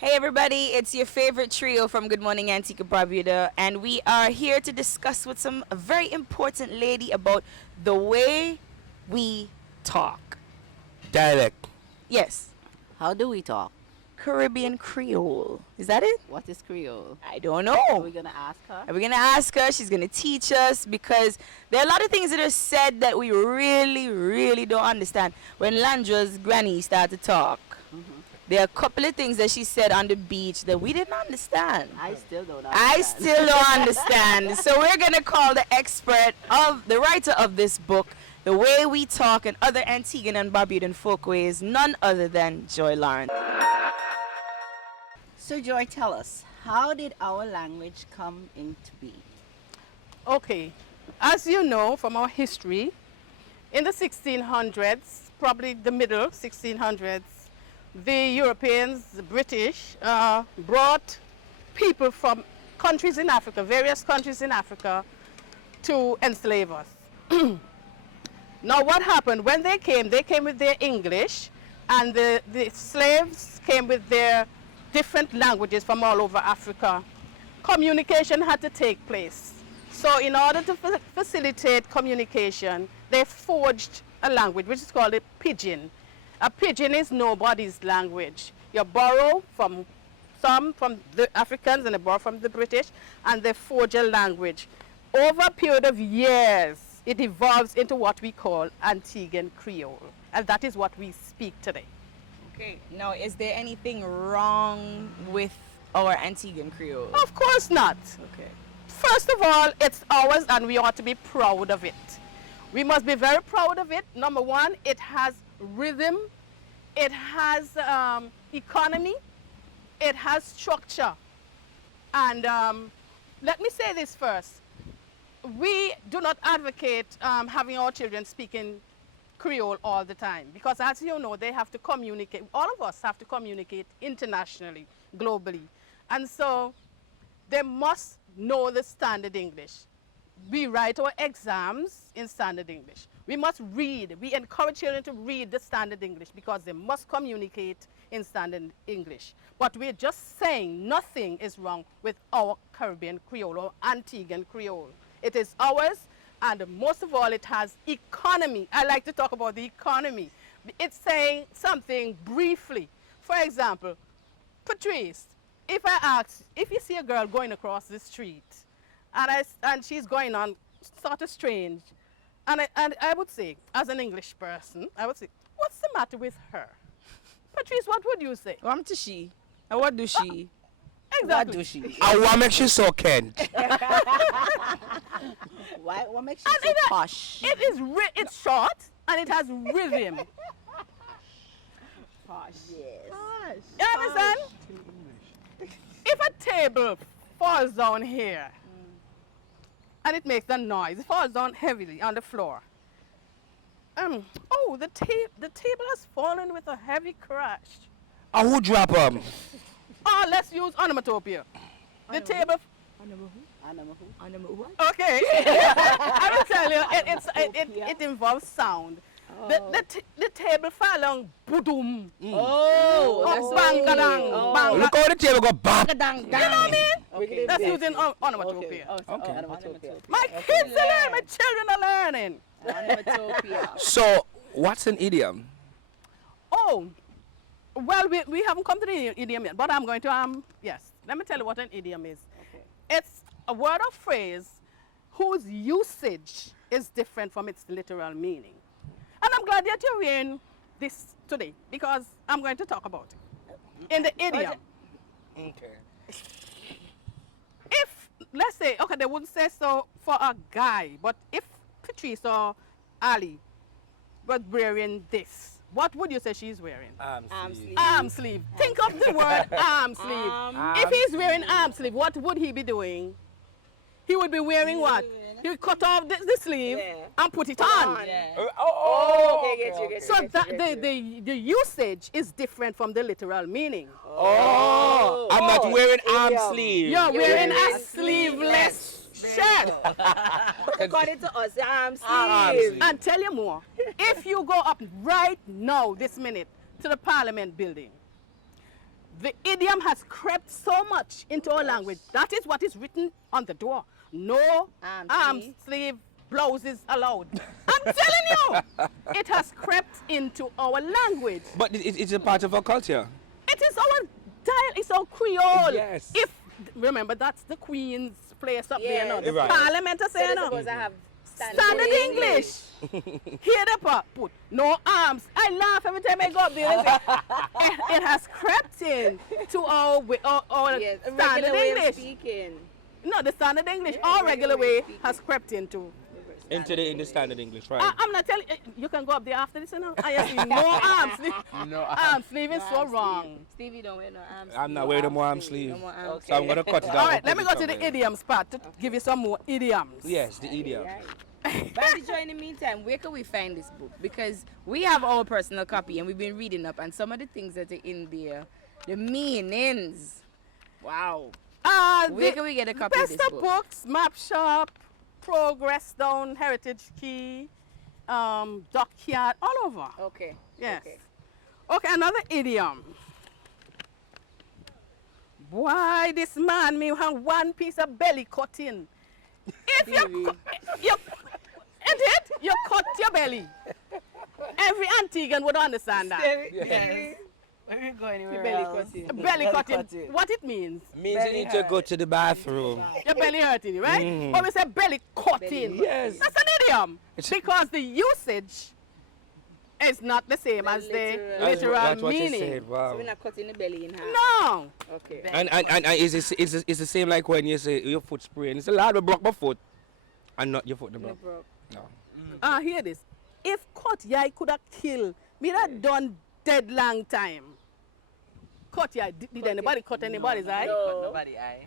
Hey everybody, it's your favorite trio from Good Morning Antigua Barbuda, and we are here to discuss with some very important lady about the way we talk. Dialect. Yes, How do we talk? Caribbean Creole. Is that it? What is Creole? I don't Are know. we gonna ask her? We're gonna ask her, she's gonna teach us because there are a lot of things that are said that we really don't understand. When Landra's granny started to talk, there are a couple of things that she said on the beach that we didn't understand. I still don't understand. I still don't understand. So we're gonna call the expert of the writer of this book, The Way We Talk and Other Antiguan and Barbudan Folkways, none other than Joy Lawrence. So Joy, tell us, how did our language come into being? Okay, as you know from our history, in the 1600s, probably the middle 1600s, the Europeans, the British, brought people from countries in Africa, various countries in Africa, to enslave us. Now what happened, when they came with their English, and the slaves came with their different languages from all over Africa. Communication had to take place. So in order to facilitate communication, they forged a language which is called a pidgin. A pidgin is nobody's language. You borrow from the Africans and they borrow from the British, and they forge a language. Over a period of years, it evolves into what we call Antiguan Creole, and that is what we speak today. Okay. Now, is there anything wrong with our Antiguan Creole? Of course not. Okay. First of all, it's ours and we ought to be proud of it. We must be very proud of it. Number one, it has rhythm, it has economy, it has structure. And let me say this first. We do not advocate having our children speaking Creole all the time, because as you know, they have to communicate, all of us have to communicate internationally, globally. And so they must know the standard English. We write our exams in standard English. We must read. We encourage children to read the standard English because they must communicate in standard English. But we're just saying nothing is wrong with our Caribbean Creole or Antiguan Creole. It is ours, and most of all, it has economy. I like to talk about the economy. It's saying something briefly. For example, Patrice, if I ask, if you see a girl going across the street, and she's going on sort of strange, and I would say, as an English person, I would say, what's the matter with her? Patrice, what would you say? What to she? And what do she? Exactly. What do she? And what makes you so Kent? What makes you so posh? It's short and it has rhythm. Posh. Yes. You understand? If a table falls down here and it makes a noise, it falls down heavily on the floor. Oh, the table has fallen with a heavy crash. And who drop them? Oh, let's use onomatopoeia. The table. Okay. I will tell you, it involves sound. The table fell on boom. Oh, Oh, bang, gadang, bang. Look how the table go bang. You know what I mean? Okay. That's using onomatopoeia. Okay. My kids are learning, my children are learning. Onomatopoeia. So, what's an idiom? Oh, well, we haven't come to the idiom yet, but I'm going to, yes. Let me tell you what an idiom is. Okay. It's a word or phrase whose usage is different from its literal meaning. And I'm glad that you're wearing this today, because I'm going to talk about it. In the idiom, Okay. if, let's say, okay, they wouldn't say so for a guy, but if Patrice or Ali was wearing this, what would you say she's wearing? Arm sleeve. Arm sleeve. Think of the word arm sleeve. If he's wearing arm sleeve, what would he be doing? He would be wearing what? He would cut off the sleeve and put it on. Okay. So the usage is different from the literal meaning. Oh, I'm not wearing arm sleeve. You're wearing a sleeveless shirt. According to us, arm Arm sleeve. sleeve. And tell you more, if you go up right now, this minute, to the Parliament building, The idiom has crept so much into our language. That is what is written on the door. No arm sleeve blouses allowed. I'm telling you, it has crept into our language. But it's a part of our culture. It is our dialect. It's our Creole. Yes. If remember, that's the Queen's place up there now. The Right. Parliament is saying now. Standard English. Here the put no arms. I laugh every time I go up there. It has crept in to our standard English. No, the standard English, our regular way has crept into The standard English, right? I'm not telling you can go up there after this, you know. I see no arm sleeve. No arm sleeve is so wrong. Stevie don't wear no arm sleeve. I'm not wearing no more arm sleeve. No more arm So I'm going to cut it out. All right, let me go to the idioms part to give you some more idioms. Yes, the idiom. But Joy, in the meantime, where can we find this book? Because we have our personal copy and we've been reading up, and some of the things that are in there, the meanings. Wow. Where can we get a copy of this Best book? Books, Map Shop, Progress Down, Heritage Key, Dockyard, all over. Okay. Yes. Okay. Okay, another idiom. Why this man me have one piece of belly cutting? If you cut your belly. Every Antiguan would understand that. Yes. Where we go anywhere Belly else? cutting. Belly cutting. What it means? Means you need to go to the bathroom. Your belly hurting, right? Or we say belly cutting. Yes. That's an idiom. Because the usage is not the same as the That's literal what you meaning. said. Wow. So we're not cutting the belly in half. No. Okay. And it's the same like when you say your foot sprain. It's a lot of broke my foot and not your foot the broke. No. Hear this. If cut yai could have killed, me that done dead long time. Cut yai. Did anybody cut anybody's eye? Cut nobody eye.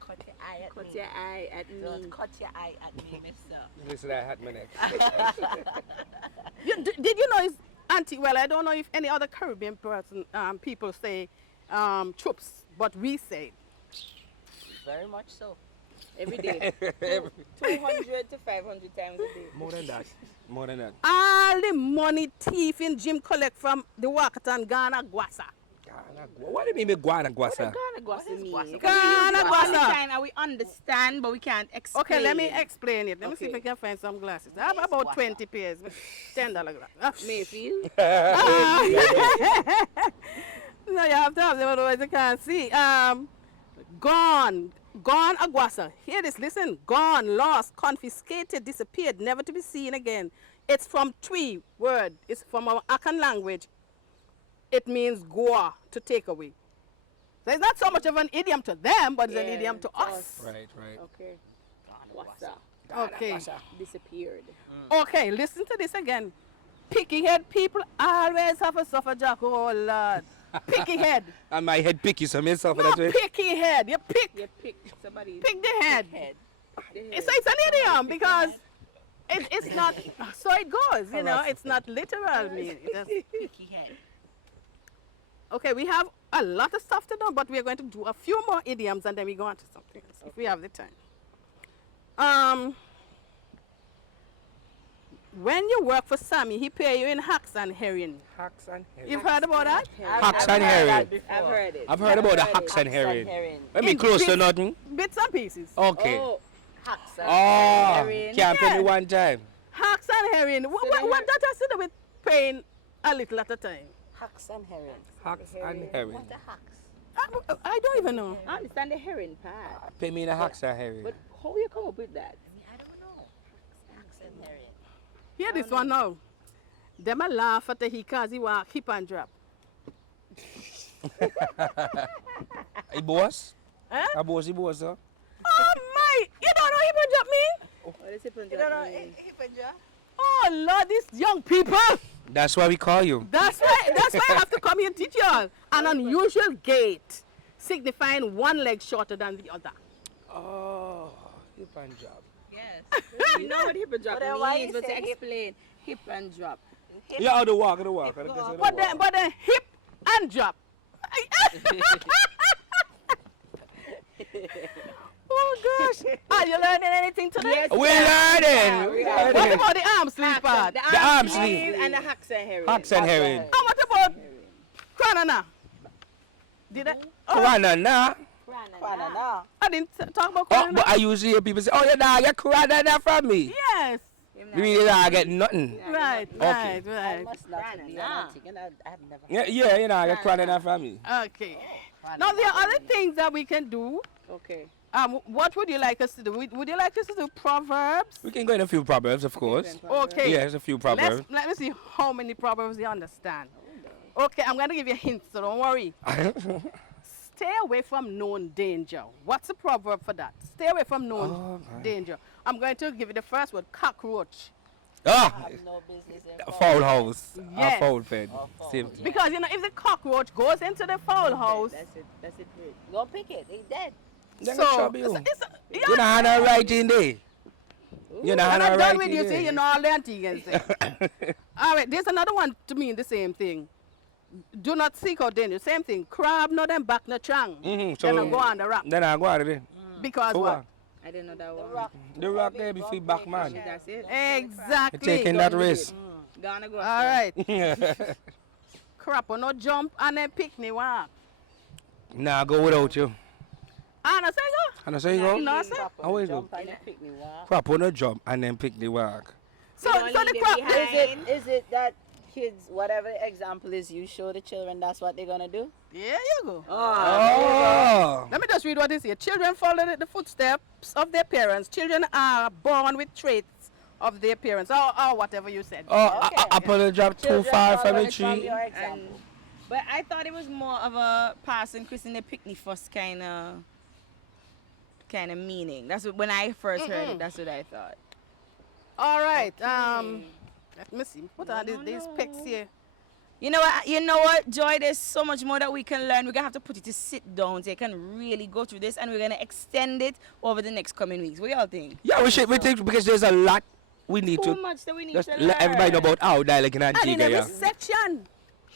Cut your eye at Cut me. your eye at me. Don't cut your eye at me, mister. Listen, I had my neck. Did you know it's well, I don't know if any other Caribbean person, people say troops, but we say Very much so. Every day. 200 to 500 times a day. More than that. More than that. all the money thief in Jim collect from the Wakatan Ghana Guasa. What do you mean by guana guasa? Ghana guasa mean? guasa? Ghana guasa. And we understand, but we can't explain. Okay, let me explain it. Let me see if I Okay. can find some glasses. I have about 20 pairs. $10 glasses. Mayfield. No, you have to have them, otherwise you can't see. Gone aguasa. Hear this, listen. Gone, lost, confiscated, disappeared, never to be seen again. It's from Twi word. It's from our Akan language. It means goa, to take away. So it's not so much of an idiom to them, but it's an Yeah, idiom to to us. us. Right, right. Okay. Wasa. Okay. Disappeared. Okay, listen to this again. Picky head people always have a suffer jack. Oh, Lord. Picky head. And my head picky, so me suffer No, that way. picky head. You pick You pick somebody. the head. the head. It's an idiom because it's not, so it goes, you know, it's not literal meaning. Picky head. Okay, we have a lot of stuff to do, but we're going to do a few more idioms and then we go on to something else if we have the time. When you work for Sammy, he pay you in hacks and herring. Hacks and herring. You've heard about that? Hacks and herring. I've heard it. I've heard about the hacks and herring. Let me close to nothing. Bits and pieces. Okay. Oh, Hacks and Oh, herring. can't tell me Yeah. one time. Hacks and herring. What that has to do with paying a little at a time? hacks and herring. Hacks and herring. What the hacks? I don't even know. I understand the herring part. Pay me in a hacks and herring. But how you come up with that? I don't know. Hacks and herring. Hear this one now. Them a laugh at the he cause he walk hip and drop. Hey, boss? Huh? A boss, sir? Oh my! You don't know hip and drop mean? What is it? You don't know hip and drop? Oh Lord, these young people. That's why we call you. That's why I have to come here and teach you all. An unusual gait, signifying one leg shorter than the other. Oh, hip and job. Yes. You know what hip and drop But then why means, you but say to hip? explain hip and drop. Yeah, how to walk, how to walk. Hip how to go guess up. how to But walk. then hip and drop. Oh gosh. Are you learning anything today? Yes, We're yeah. learning. we We're are. What learning. about the arm sleeve part? The arm arm sleeve. sleeve and the hacks and herring. Hacks and herring. And what about Kranana? Did I? Oh, Kurana na. Kwanana. I didn't talk about Oh, Quran. but I usually hear people say, oh, your dog get Kurana na from me. Yes. You mean your dog get nothing? Right, Okay. right, I right. must not be Kwanana. Antigua. I've never. Yeah, you know, I get Kurana na from me. Okay. Now there are other things that we can do. Okay. What would you like us to do? Would you like us to do proverbs? We can go in a few proverbs, of course. Okay. Yes, a few proverbs. Let me see how many proverbs you understand. Okay, I'm going to give you a hint, so don't worry. Stay away from known danger. What's the proverb for that? Stay away from known danger. I'm going to give you the first word, cockroach. Ah, I have no business in a foul house. Yes. A foul pen. foul. Same thing. Because, you know, if the cockroach goes into the fowl house, That's it. That's it. Go pick it. It's dead. Then so trouble you. yeah, You know how to write in there. You know how when to I'm write done with in you, see, there. you know all the Antiguans there. All right, there's another one to mean the same thing. Do not seek out danger. Same thing. Crab, no them back, no chang. Then I go on the rock. Then I go out of there. Because For what? what? I didn't know that The one. rock. The rock there be feed back man. That's it. Exactly. Taking that risk. Gonna go. All right. Crap, or no jump and then picnic walk. Nah, I go without you. And I say go. And I say you go. No, sir. Always go. Jump and you pick me walk. Crap on a jump and then pick the walk. So don't the leave it crap. behind. Is it that kids, whatever the example is, you show the children that's what they're gonna do? There you go. Oh. Let me just read what it says. Children follow the footsteps of their parents. Children are born with traits of their parents. Or whatever you said. Oh, Okay. up on the drop too Children far from follow the it from tree. your And, example. but I thought it was more of a passing Chris in the picnic first kind of meaning. That's what, when I first heard it. That's what I thought. All right. Let me see. What are these pics here? You know what? You know what, Joy? There's so much more that we can learn. We're gonna have to put it to sit down so you can really go through this, and we're gonna extend it over the next coming weeks. What y'all think? Yeah, we think because there's a lot we need Too to much that we need just to let learn. everybody know about our dialect in And in Antigua. every Yeah. section.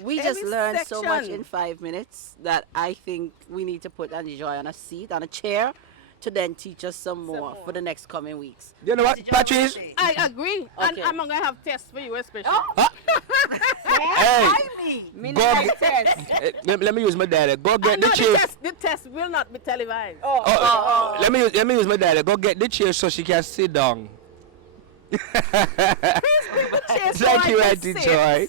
We just Every learned so much section. in 5 minutes that I think we need to put Joy on a seat, on a chair, to then teach us some more for the next coming weeks. You know what, Patrice? I agree. And Okay. I'm going to have tests for you especially. Hey, Me go not get- test. let me use my dialect. Go get No, the chair. the test will not be televised. Let me use my dialect. Go get the chair so she can sit down. Please bring the chair so Thank I you, can Auntie sit. Joy.